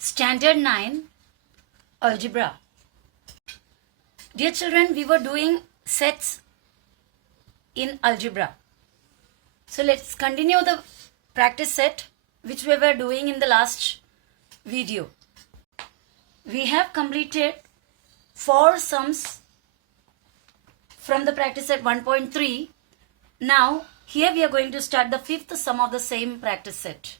Standard 9 Algebra. Dear children, we were doing sets in algebra. So let's continue the practice set which we were doing in the last video. We have completed 4 sums from the practice set 1.3. Now here we are going to start the 5th sum of the same practice set.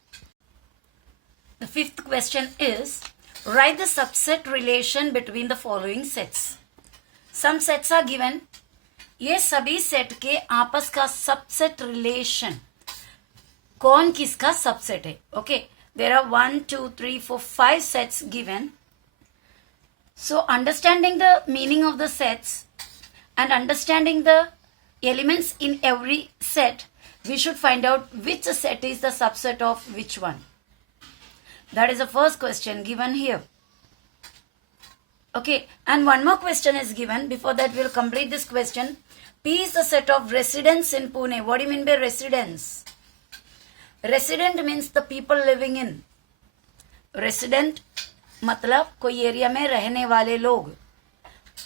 The 5th question is, write the subset relation between the following sets. Some sets are given. ये सभी set के आपस का subset relation कौन किसका subset है. Okay, there are 1 2 3 4 5 sets given. So understanding the meaning of the sets and understanding the elements in every set, we should find out which set is the subset of which one. That is the first question given here. Okay, and one more question is given. Before that, we will complete this question. P is the set of residents in Pune. What do you mean by residents? Resident means the people living in. Resident मतलब कोई area में रहने वाले लोग.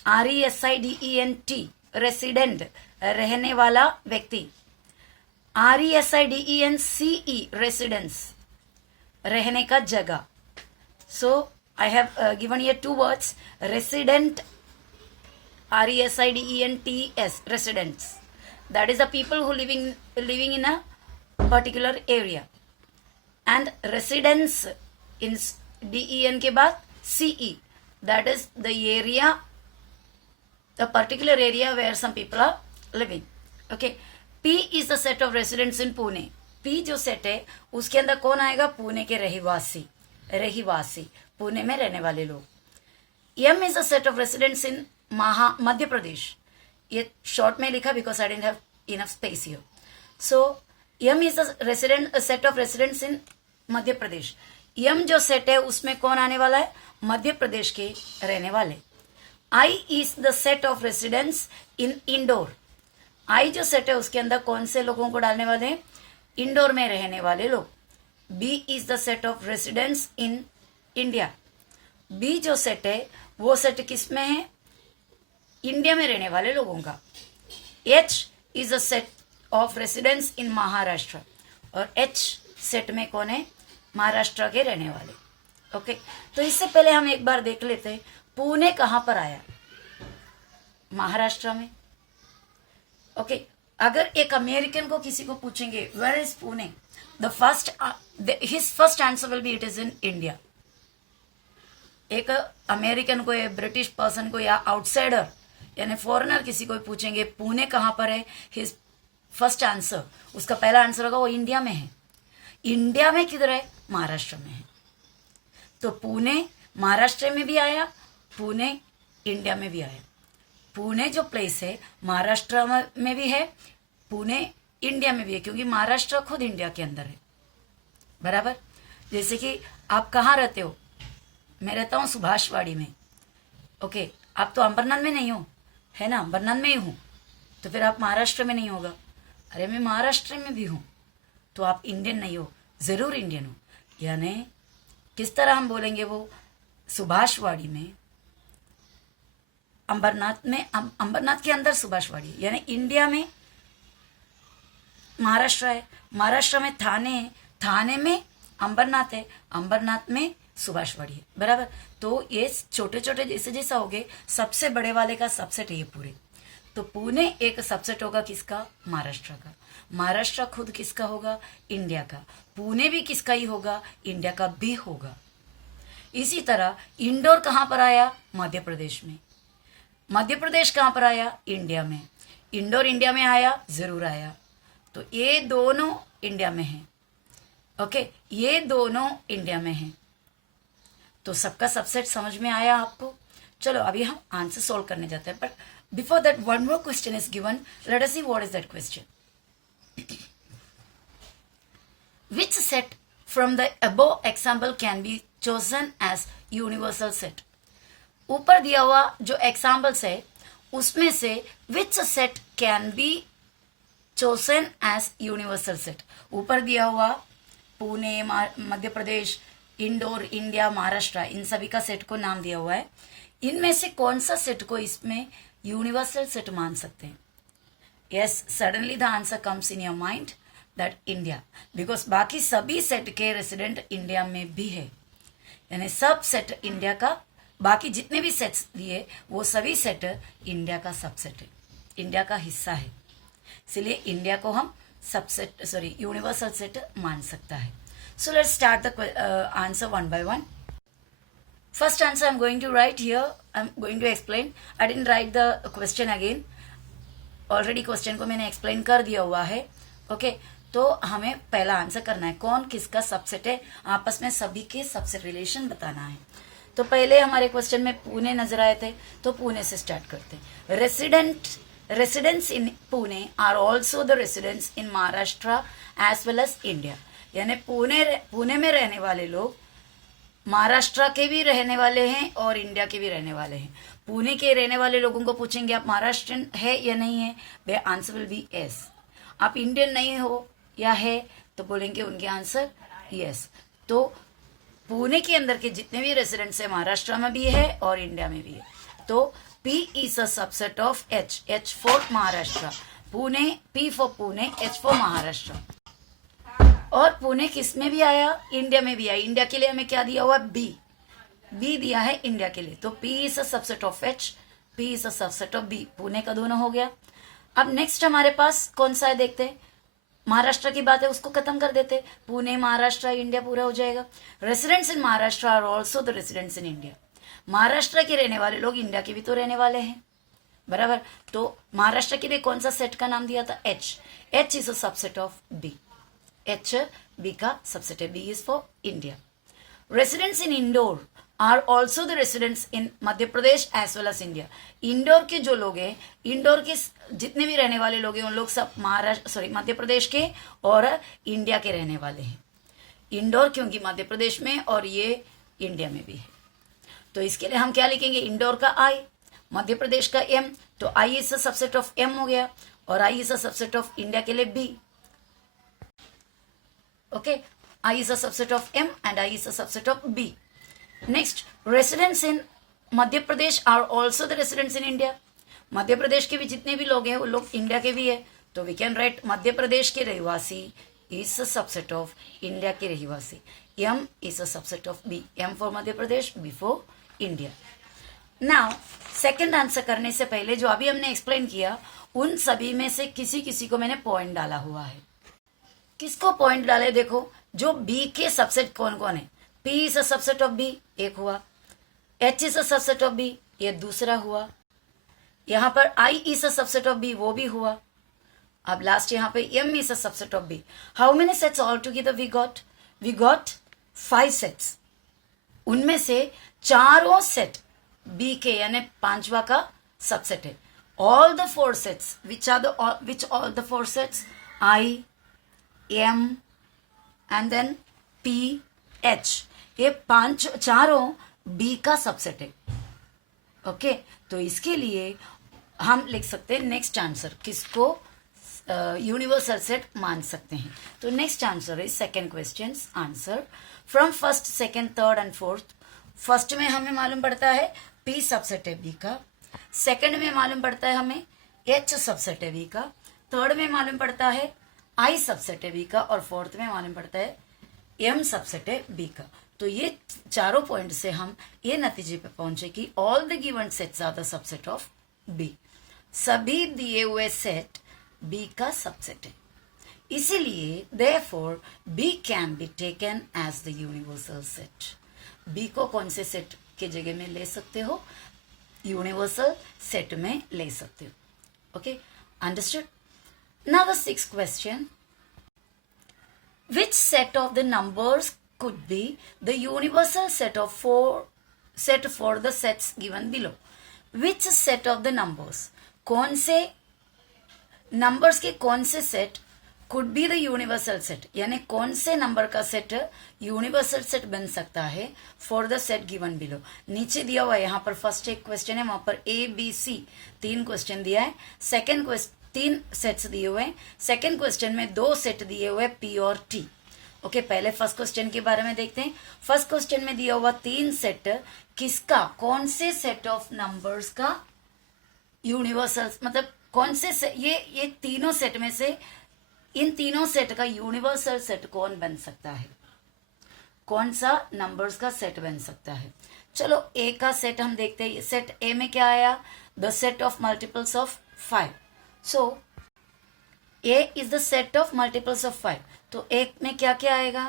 RESIDENT resident रहने वाला व्यक्ति. RESIDENCE residence रहने का जगह. So I have given here 2 words. Resident, RESIDENTS, residents. That is the people who living in a particular area. And residence in DEN के बाद CE. That is the area, the particular area where some people are living. Okay. P is the set of residents in Pune. P जो set है उसके अंदर कौन आएगा? पुणे के रहीवासी, पुणे में रहने वाले लोग. M is a set of residents in Madhya Pradesh. ये शॉर्ट में लिखा because I didn't have enough space here. So M is a set of residents in Madhya Pradesh. M जो सेट है उसमें कौन आने वाला है? मध्य प्रदेश के रहने वाले. I is the set of residents in indoor. I जो सेट है उसके अंदर कौन से लोगों को डालने वाले हैं? इंडोर में रहने वाले लोग. B is the set of residents in India. B जो सेट है वो सेट किस में है? इंडिया में रहने वाले लोगों का. H is a set of residents in Maharashtra. और H सेट में कौन है? महाराष्ट्र के रहने वाले. ओके, तो इससे पहले हम एक बार देख लेते हैं पुणे कहाँ पर आया? महाराष्ट्र में. ओके, अगर एक अमेरिकन को किसी को पूछेंगे where is Pune, his first answer will be it is in India. एक अमेरिकन को या ब्रिटिश पर्सन को या आउटसाइडर यानी फॉरेनर किसी को पूछेंगे पुणे कहाँ पर है, हिज फर्स्ट आंसर, उसका पहला आंसर होगा वो इंडिया में है. इंडिया में किधर है? महाराष्ट्र में है. तो पुणे महाराष्ट्र में भी आया, पुणे इंडिया में भी आया. पुणे जो प्लेस है महाराष्ट्र में भी है, पुणे इंडिया में भी है, क्योंकि महाराष्ट्र खुद इंडिया के अंदर है. बराबर. जैसे कि आप कहाँ रहते हो? मैं रहता हूँ सुभाषवाड़ी में. ओके, आप तो अंबरनाथ में नहीं हो, है ना? अंबरनाथ में ही हूँ, तो फिर आप महाराष्ट्र में नहीं होगा. अरे मैं महाराष्ट्र में भी हूँ, तो आप इंडियन नहीं हो. जरूर इंडियन हो. यानी किस तरह हम बोलेंगे वो सुभाषवाड़ी में, अंबरनाथ में, अंबरनाथ के अंदर सुभाषवाड़ी, यानी इंडिया में महाराष्ट्र है, महाराष्ट्र में थाने है, थाने में अंबरनाथ है, अंबरनाथ में सुभाषवाड़ी है. बराबर. तो ये छोटे छोटे जैसे जैसा हो गए, सबसे बड़े वाले का सबसेट है ये पूरे. तो पुणे एक सबसेट होगा किसका? महाराष्ट्र का. महाराष्ट्र खुद किसका होगा? इंडिया का. पुणे भी किसका ही होगा? इंडिया का भी होगा. इसी तरह इंदौर कहाँ पर आया? मध्य प्रदेश में. मध्य प्रदेश कहाँ पर आया? इंडिया में. इंदौर इंडिया में आया? जरूर आया. तो ये दोनों इंडिया में हैं. ओके, ये दोनों इंडिया में हैं. तो सबका सबसेट समझ में आया आपको? चलो अभी हम आंसर सोल्व करने जाते हैं. But before that one more question is given. Let us see what is that question. Which set from the above example can be chosen as universal set? ऊपर दिया हुआ जो एग्जाम्पल्स है उसमें से which set can be chosen as universal set? ऊपर दिया हुआ पुणे, मध्य प्रदेश, इंडोर, इंडिया, महाराष्ट्र, इन सभी का सेट को नाम दिया हुआ है। इनमें से कौन सा सेट को इसमें यूनिवर्सल सेट मान सकते हैं? Yes, suddenly the answer comes in your mind that India, because बाकी सभी सेट के रेसिडेंट इंडिया में भी है, यानी सब सेट इंडिया का, बाकी जितने भी सेट्स दिए वो सभी सेट इंडिया का सबसेट है, इंडिया का हिस्सा है, इसलिए इंडिया को हम सबसेट यूनिवर्सल सेट मान सकता है। So let's start the answer one by one. First answer I am going to write here, I am going to explain, I didn't write the question again, already question को मैंने explain कर दिया हुआ है। Okay, तो हमें पहला answer करना है कौन किसका सबसेट है, आपस में सभी के सबसेट रिलेशन बताना है। तो पहले हमारे क्वेश्चन में पुणे नजर आए थे, तो पुणे से स्टार्ट करते हैं। Residents in Pune are also the residents in Maharashtra as well as India, यानी पुणे में रहने वाले लोग महाराष्ट्र के भी रहने वाले हैं और इंडिया के भी रहने वाले हैं। पुणे के रहने वाले लोगों को पूछेंगे आप महाराष्ट्रियन है या नहीं है, वे आंसर विल बी यस। आप इंडियन नहीं हो या है तो बोलेंगे उनके आंसर यस। तो पुणे के अंदर के जितने भी रेसिडेंट्स है महाराष्ट्र में भी है और इंडिया में भी है, तो P is a subset of H, H for Maharashtra, Pune P for Pune, H for Maharashtra. और पुणे किस में भी आया, इंडिया में भी आया। इंडिया के लिए हमें क्या दिया हुआ, B दिया है इंडिया के लिए, तो P is a subset of H, P is a subset of B, Pune का दोनों हो गया। अब नेक्स्ट हमारे पास कौन सा है देखते हैं, महाराष्ट्र की बात है उसको खत्म कर देते, पुणे महाराष्ट्र इंडिया पूरा हो जाएगा। Residents in Maharashtra are also the residents in India, Maharashtra के रहने वाले लोग इंडिया के भी तो रहने वाले हैं, बराबर। तो महाराष्ट्र के लिए कौन सा सेट का नाम दिया था, H, H is a subset of B, H B का सबसेट है, B is for India. Residents in Indore are also the residents in Madhya Pradesh as well as India, Indore के जो लोग हैं, इंडोर के जितने भी रहने वाले लोग हैं उन लोग सब मध्य प्रदेश के और इंडिया के रहने वाले हैं। इंडोर क्योंकि मध्य प्रदेश में और ये इंडिया में भी है, तो इसके लिए हम क्या लिखेंगे, इंडोर का I, मध्य प्रदेश का M, तो I is a subset of M हो गया, और I is a subset of India के लिए B। Okay, I is a subset of M and I is a subset of B। Next, residents in Madhya Pradesh are also the residents in India, Madhya Pradesh के भी जितने भी लोग हैं वो लोग इंडिया के भी है, तो वी कैन राइट मध्य प्रदेश के रहवासी is a subset of India के रहवासी, M is a subset of B, M for Madhya Pradesh, B for India. Now second answer करने से पहले जो अभी हमने एक्सप्लेन किया उन सभी में से किसी किसी को मैंने पॉइंट डाला हुआ है। किसको पॉइंट डाले, देखो जो B के सबसेट कौन कौन है, P is a subset of B, एक हुआ, H is a subset of B, ये दूसरा हुआ, यहाँ पर I is a subset of B, वो भी हुआ। अब लास्ट यहाँ पे M is a subset of B। How many sets all together we got 5 sets, उनमें से चारों सेट B के यानी पांचवा का सबसेट है। All the 4 sets which all the 4 sets, I, M and then P, H, ये चारों B का सबसेट है। ओके, तो इसके लिए हम लिख सकते हैं नेक्स्ट आंसर किसको यूनिवर्सल सेट मान सकते हैं। तो next answer is second question answer from first, second, third and fourth. First में हमें मालूम पड़ता है P सबसेट है B का, सेकंड में मालूम पड़ता है हमें H सबसेट है B का, थर्ड में मालूम पड़ता है I सबसेट है B का, और फोर्थ में मालूम पड़ता है M सबसेट है B का। तो ये चारों पॉइंट से हम ये नतीजे पे पहुंचे कि all the given sets are the subset of B, सभी दिए हुए सेट B का सबसेट है, इसीलिए therefore B can be taken as the universal set। B को कौन से सेट के जगह में ले सकते हो, यूनिवर्सल सेट में ले सकते हो। Okay, understood. Now the sixth question, which set of the numbers could be the universal set for the sets given below? Which set of the numbers, कौन से नंबर्स के कौन से set could be the universal set, यानी कौन से number का set universal set बन सकता है for the set given below. नीचे दिया हुआ है, यहाँ पर फर्स्ट एक क्वेश्चन है, वहां पर ABC 3 क्वेश्चन दिया है, सेकंड 3 सेट्स दिए हुए हैं, सेकंड क्वेश्चन में 2 सेट दिए हुए P और T, ओके, पहले फर्स्ट क्वेश्चन के बारे में देखते हैं। फर्स्ट क्वेश्चन में दिया हुआ 3 सेट किसका, कौन से सेट ऑफ नंबर्स का यूनिवर्सल, मतलब कौन से ये तीनों सेट में से इन तीनों सेट का यूनिवर्सल सेट कौन बन सकता है, कौन सा नंबर्स का सेट बन सकता है। चलो ए का सेट हम देखते हैं। सेट ए में क्या आया, the set of multiples of 5। So A is the set of multiples of 5। तो एक में क्या क्या आएगा,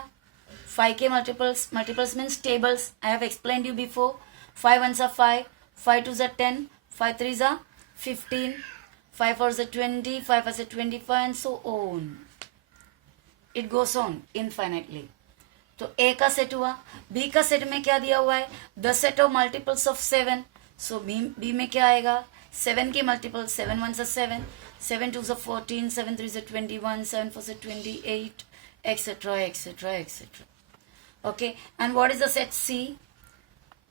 5 के multiples means tables. I have explained you before. 5 1s are 5, 5 2s are 10, 5 3s are 15, 5 4s are 20, 5 5s are 25 and so on. It goes on infinitely. तो ए का set हुआ। बी का सेट में क्या दिया हुआ है, the set of multiples of 7। So B में क्या आएगा, 7 के multiple, 7 1s are 7, 7 2s are 14, 7 3s are 21, 7 4s are 28, etc etc etc. Okay, and what is the set C?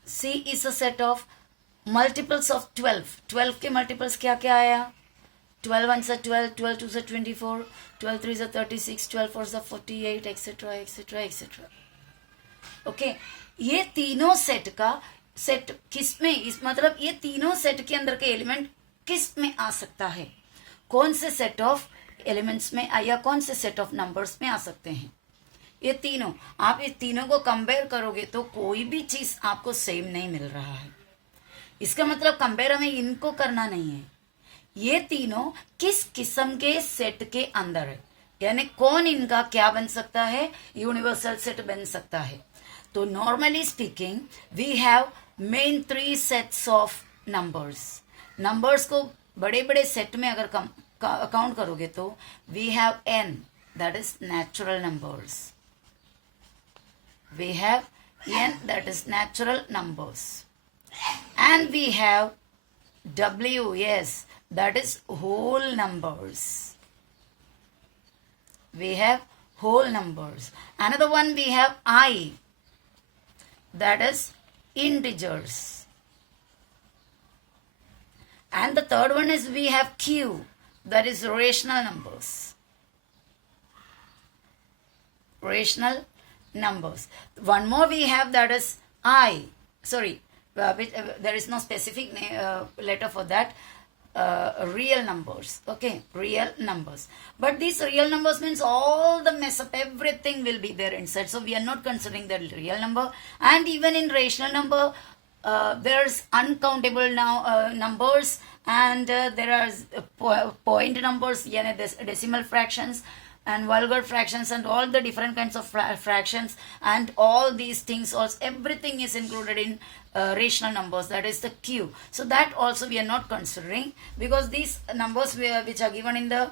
C is a set of multiples of 12. 12 के multiples क्या क्या आया, 12 1s are 12, 12 2s are 24, 12 3s are 36, 12 4s are 48, etc etc etc. Okay, ये तीनों set का set किस में, इस मतलब ये तीनों सेट के अंदर के एलिमेंट किस में आ सकता है, कौन से सेट ऑफ एलिमेंट्स में या कौन से सेट ऑफ नंबर्स में आ सकते हैं। ये तीनों, आप ये तीनों को कंपेयर करोगे तो कोई भी चीज आपको सेम नहीं मिल रहा है। इसका मतलब कंपेयर हमें इनको करना नहीं है, ये तीनों किस किस्म के सेट के अंदर है, यानी कौन इनका क्या बन सकता है, यूनिवर्सल सेट बन सकता है। तो normally speaking we have main 3 sets of numbers. Numbers को बड़े बड़े सेट में अगर काउंट करोगे तो we have n, that is natural numbers. We have n, that is natural numbers, and we have w, yes, that is whole numbers. We have whole numbers. Another one we have I, that is integers, and the third one is we have q, that is rational numbers. Rational numbers. One more we have, that is I, sorry, there is no specific letter for that. Real numbers. Okay, real numbers, but these real numbers means all the mess up, everything will be there inside, so we are not considering the real number. And even in rational number there's uncountable now numbers, and there are point numbers, yani decimal fractions and vulgar fractions and all the different kinds of fractions, and all these things also, everything is included in rational numbers, that is the q. So that also we are not considering, because these numbers which are given in the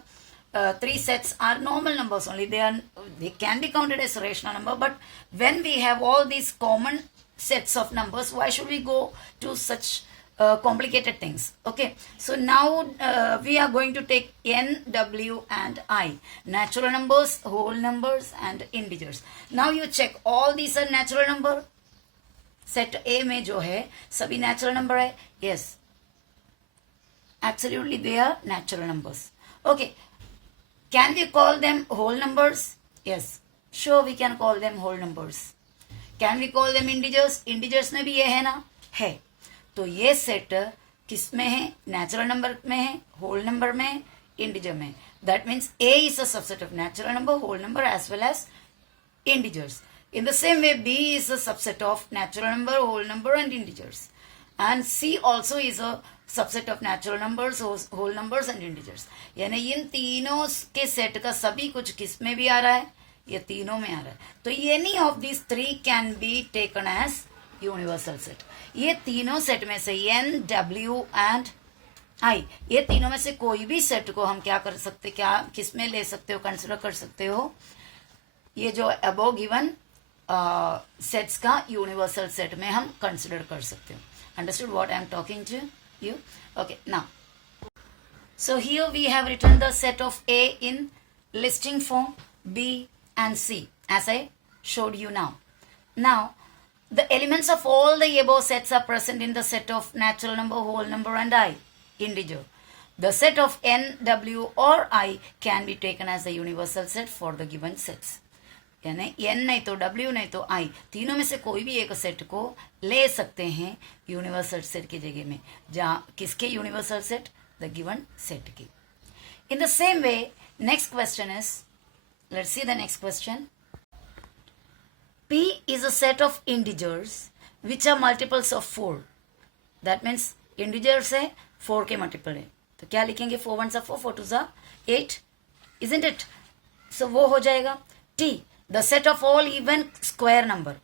3 sets are normal numbers only. They can be counted as a rational number, but when we have all these common sets of numbers, why should we go to such complicated things? Okay, so now we are going to take n, w and I, natural numbers, whole numbers and integers. Now you check, all these are natural number. Set A में जो है सभी natural number है, yes, absolutely they are natural numbers. Okay, can we call them whole numbers? Yes, sure we can call them whole numbers. Can we call them integers? Integers में भी ये है ना, है. तो ये सेट किस में है, नेचुरल नंबर में है, होल नंबर में है, इंटीजर में. That means A is a subset of natural number, whole number as well as integers. In the same way, B is a subset of natural number, whole number and integers. And C also is a subset of natural numbers, whole numbers and integers. यानी इन तीनों के set का सभी कुछ किस में भी आ रहा है, ये तीनों में आ रहा है. तो any of these three can be taken as universal set. ये तीनों सेट में से N, W and I, ये तीनों में से कोई भी सेट को हम क्या कर सकते, क्या किस में ले सकते हो, कंसिडर कर सकते हो, ये जो अबव गिवन सेट्स का यूनिवर्सल सेट में हम कंसिडर कर सकते हो. Understood what I am talking to you? Okay, now so here we have written the set of A in listing form, B and C as I showed you now. Now the elements of all the above sets are present in the set of natural number, whole number and I, integer. The set of n, w or I can be taken as a universal set for the given sets. यानी n नहीं तो w नहीं तो i, तीनों में से कोई भी एक सेट को ले सकते हैं यूनिवर्सल सेट की जगह में, जहाँ किसके universal set, the given set की. In the same way, next question is, let's see the next question. P is a set of integers which are multiples of 4. That means integers है 4 के multiple है, तो क्या लिखेंगे, 4 1s are 4, 4 2s are 8, isn't it? So वो हो जाएगा. T, the set of all even square number.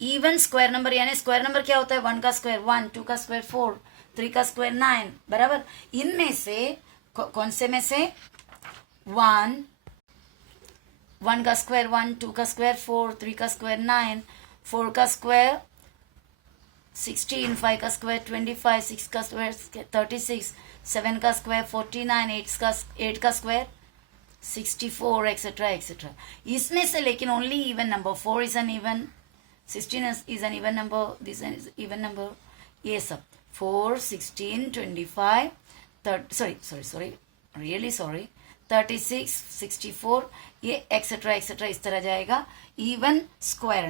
Even square number यानी square number क्या होता है, 1 का स्क्वायर 1, 2 का स्क्वायर 4, 3 का स्क्वायर 9, बराबर. इनमें से कौन से में से, 1 का स्क्वायर 1, 2 का स्क्वायर 4, 3 का स्क्वायर 9, 4 का स्क्वायर 16, 5 का स्क्वायर 25, 6 का स्क्वायर 36, 7 का स्क्वायर 49, 8 का स्क्वायर 64, एक्सेट्रा एक्सेट्रा. इसमें से लेकिन only even number, 4 is an even, 16 is an even number, this is even number, ये सब 4, 16, 25, 36, 64, ये एक्सेट्रा एक्सेट्रा इस तरह जाएगा. इवन स्क्वायर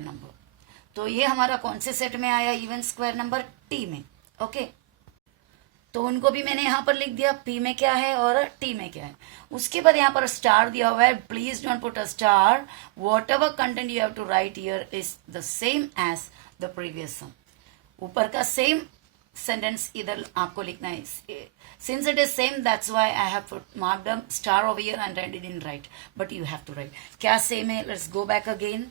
नंबर, तो ये हमारा कौन से सेट में आया, इवन स्क्वायर नंबर, टी में. ओके, तो उनको भी मैंने यहाँ पर लिख दिया, पी में क्या है और टी में क्या है. उसके बाद यहाँ पर स्टार दिया हुआ है, please don't put a star, whatever content you have to write here is the same as the previous sum. ऊपर का सेम सेंटेंस इधर आपको लिखना है. Since it is same, that's why I have marked a star over here and I didn't write, but you have to write. क्या same है? Let's go back again.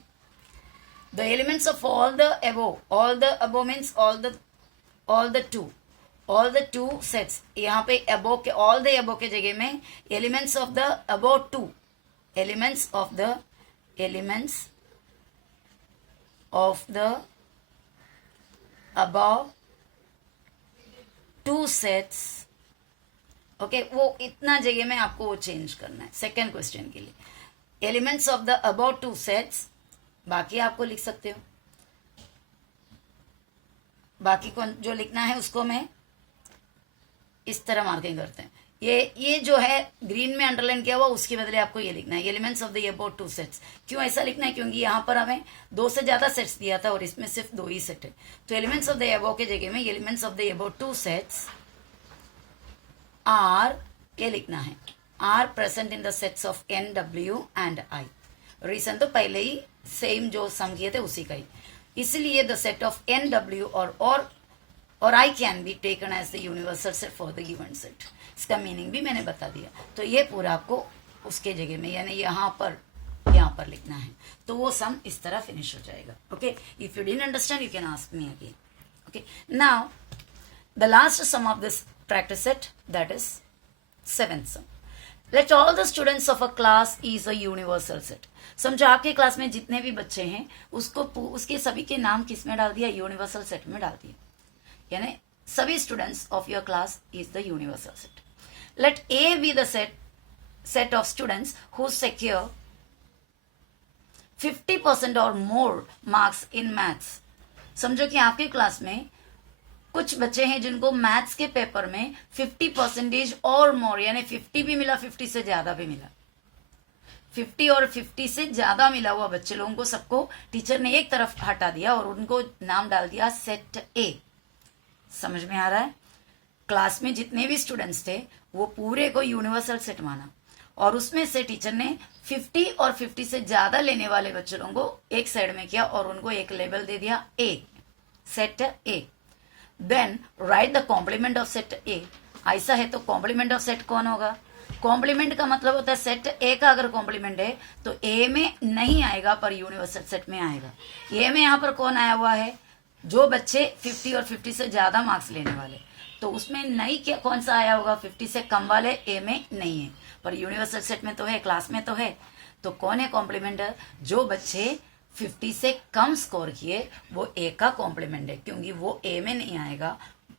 The elements of all the above means all the two sets. यहाँ पे above के all the above के जगह में elements of the above two sets. Okay, वो इतना जगह में आपको वो चेंज करना है सेकेंड क्वेश्चन के लिए. Elements of the about 2 sets, बाकी आपको लिख सकते हो, बाकी को जो लिखना है उसको मैं इस तरह मार्किंग करते हैं. ये जो है ग्रीन में अंडरलाइन किया हुआ, उसके बदले आपको ये लिखना है elements of the about 2 sets. क्यों ऐसा लिखना है, क्योंकि यहाँ पर हमें 2 से ज्यादा सेट्स दिया था और इसमें सिर्फ 2 ही सेट है. तो एलिमेंट्स ऑफ द अबाउ के जगह में elements of the about 2 sets are, ये लिखना है, are present in the sets of N, W and I. Reason तो पहले ही सेम जो सम किए थे उसी का ही, इसलिए the set of N, W और I can be taken as the universal set for the given set. इसका मीनिंग भी मैंने बता दिया. तो ये पूरा आपको उसके जगह में यानी यहाँ पर लिखना है, तो वो सम इस तरह फिनिश हो जाएगा. Okay, if you didn't understand you can ask me again. Okay, now the last sum of this practice set, that is 7th sum. Let all the students of a class is a universal set. समझो आपके class में जितने भी बच्चे हैं उसके सभी के नाम किस में डाल दिया, यूनिवर्सल सेट में डाल दिया. यानी सभी students of your class is the universal set. Let A be the set of students who secure 50% or more marks in maths. समझो कि आपके क्लास में कुछ बच्चे हैं जिनको मैथ्स के पेपर में 50% और मोर, यानी 50 भी मिला, 50 से ज्यादा भी मिला, 50 और 50 से ज्यादा मिला हुआ बच्चे लोगों को सबको टीचर ने एक तरफ हटा दिया और उनको नाम डाल दिया सेट ए. समझ में आ रहा है? क्लास में जितने भी स्टूडेंट्स थे वो पूरे को यूनिवर्सल सेट माना और उसमें से टीचर ने 50 और 50 से ज्यादा लेने वाले बच्चों को एक साइड में किया और उनको एक लेबल दे दिया A, set A. Then write the complement of set A. ऐसा है तो कॉम्प्लीमेंट ऑफ सेट कौन होगा? कॉम्प्लीमेंट का मतलब होता है सेट ए का अगर कॉम्प्लीमेंट है तो ए में नहीं आएगा पर यूनिवर्सल सेट में आएगा. ए में यहाँ पर कौन आया हुआ है? जो बच्चे 50 और 50 से ज्यादा मार्क्स लेने वाले, तो उसमें नहीं क्या कौन सा आया होगा? 50 से कम वाले ए में नहीं है पर यूनिवर्सल सेट में तो है, क्लास में तो है. तो कौन है कॉम्प्लीमेंट? जो बच्चे 50 से कम स्कोर किए वो ए का कॉम्प्लीमेंट है, क्योंकि वो ए में नहीं आएगा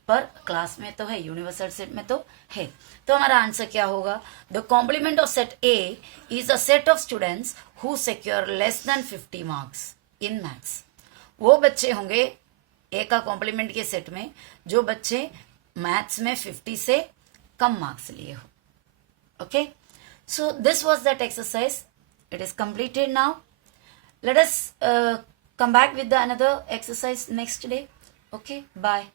पर क्लास में तो है, यूनिवर्सल सेट में तो है. तो हमारा आंसर क्या होगा? The complement of set A is a set of students who secure less than 50 marks in maths. वो बच्चे होंगे ए का कॉम्प्लीमेंट के सेट में जो बच्चे मैथ्स में 50 से कम मार्क्स लिए हो. Okay, so this was that exercise. It is completed now. Let us come back with the another exercise next day. Okay, bye.